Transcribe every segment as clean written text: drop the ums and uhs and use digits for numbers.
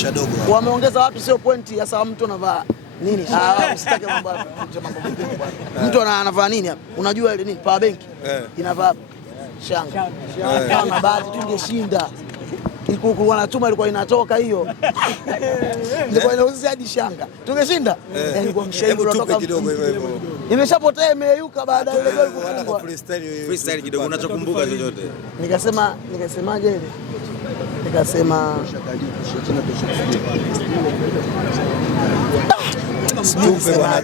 dirisha dogo. Wameongeza watu sio pointi, sasa mtu anavaa nini? Usitake mambo mengine bwana. Mtu anavaa nini hapa? Unajua ile nini? Power bank. Inavaa shanga. Kama bahati tungeshinda. Ikuku wanatuma ilikuwa inatoka hiyo. Ilikuwa inauzia hadi shanga. Tungeshinda. Ilikuwa mshahidi unatoka kidogo hivyo. Imeshapotea, imeyuka baada ya ile goli kufungwa. Freestyle kidogo, unachokumbuka chochote? Nikasemaje ile? Nikasema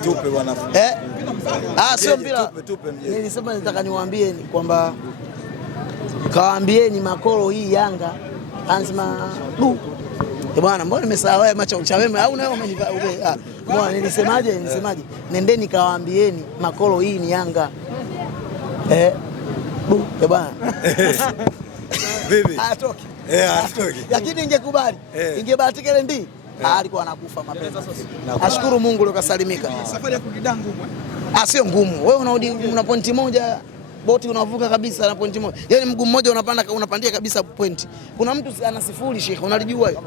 tupe bwana. Sio mpira. Nilisema nitaka niwaambie kwamba kawaambieni makoro hii Yanga anasema bwana, mbona nimesahau wewe macho cha wema au nawe umenivaa bwana. Nilisemaje? Nendeni kawaambieni makoro hii ni Yanga bwana. Bibi atoki atoki, lakini ingekubali ingebahatika ile ndi alikuwa anakufa mapema. Ashukuru Mungu leo kasalimika. Safari ya kurudi ngumu. Sio ngumu. Wewe unarudi una pointi moja, boti unavuka kabisa na pointi moja. Yaani mguu mmoja unapandia kabisa pointi. Kuna mtu ana sifuri Sheikh, unalijua hiyo?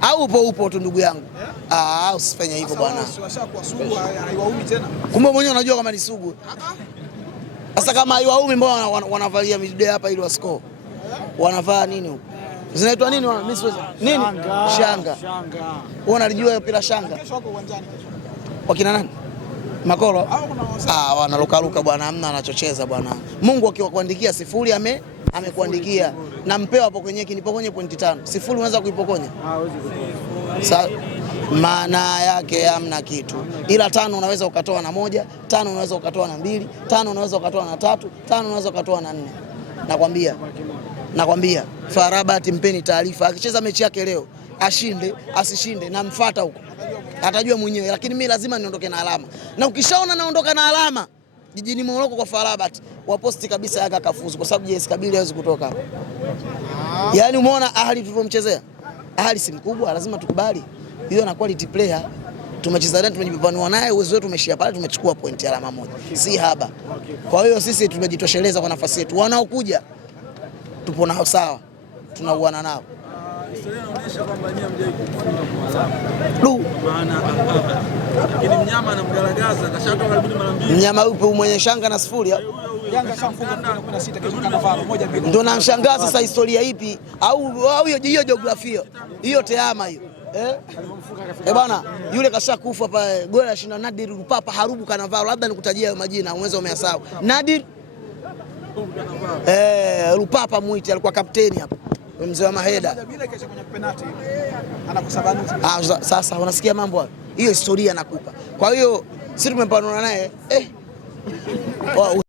Au upo tu ndugu yangu. Usifanye hivyo bwana. Washakuwa sugu, haiwaumi tena. Kumbe mwenyewe unajua kama ni sugu. Sasa kama haiwaumi mbona wanavalia midude hapa ili wascore? Wanavaa nini huko? Zinaitwa nini? Mimi siwezi. Nini? Shanga. Wewe unalijua mpira shanga? Kesho wako uwanjani kesho. Wakina nani? Makolo? Wanaruka bwana, hamna anachocheza bwana. Mungu akiwakuandikia sifuri amekuandikia. Na mpeo hapo kwenye kinipokonye pointi 5. Sifuri unaweza kuipokonya? Maana yake hamna kitu. Ila 5 unaweza ukatoa na 1, 5 unaweza ukatoa na 2, 5 unaweza ukatoa na 3, 5 unaweza ukatoa na 4. Nakwambia Farabat mpeni taarifa, akicheza mechi yake leo ashinde asishinde namfuata huko, atajua mwenyewe, lakini mimi lazima niondoke na alama. Na ukishaona naondoka na alama jijini Moroko kwa Farabat, waposti kabisa Yanga kafuzu, kwa sababu JS Kabili hawezi kutoka hapo. Yaani umeona Ahli tulivyomchezea, Ahli si mkubwa, lazima tukubali hiyo na quality player. Tumecheza naye, tumejipanua naye, uwezo wetu umeshia pale, tumechukua pointi alama moja, si haba. Kwa hiyo sisi tumejitosheleza kwa nafasi yetu. Wanaokuja tupo nao sawa, tunauana nao. Historia inaonyesha kwamba nyinyi hamjai kufunga kwa alama. Maana lakini mnyama anamgaragaza kashatoka karibuni mara 2. Mnyama yupo mwenye shanga na sifuri. Yanga shamfunga 16 kesho Kanavaro moja mbili. Ndio namshangaa sasa, historia ipi? Au hiyo jiografia. Hiyo teama hiyo. Bwana, yule kashakufa pale. Goli la shinda Nadir Lupapa Harubu Kanavaro. Labda nikutajia hayo majina, uwezo umeyasahau. Nadir Lupapa Muiti alikuwa kapteni hapa. Mzee wa Maheda. Sasa unasikia mambo hayo. Hiyo historia nakupa. Kwa hiyo sisi tumempanana naye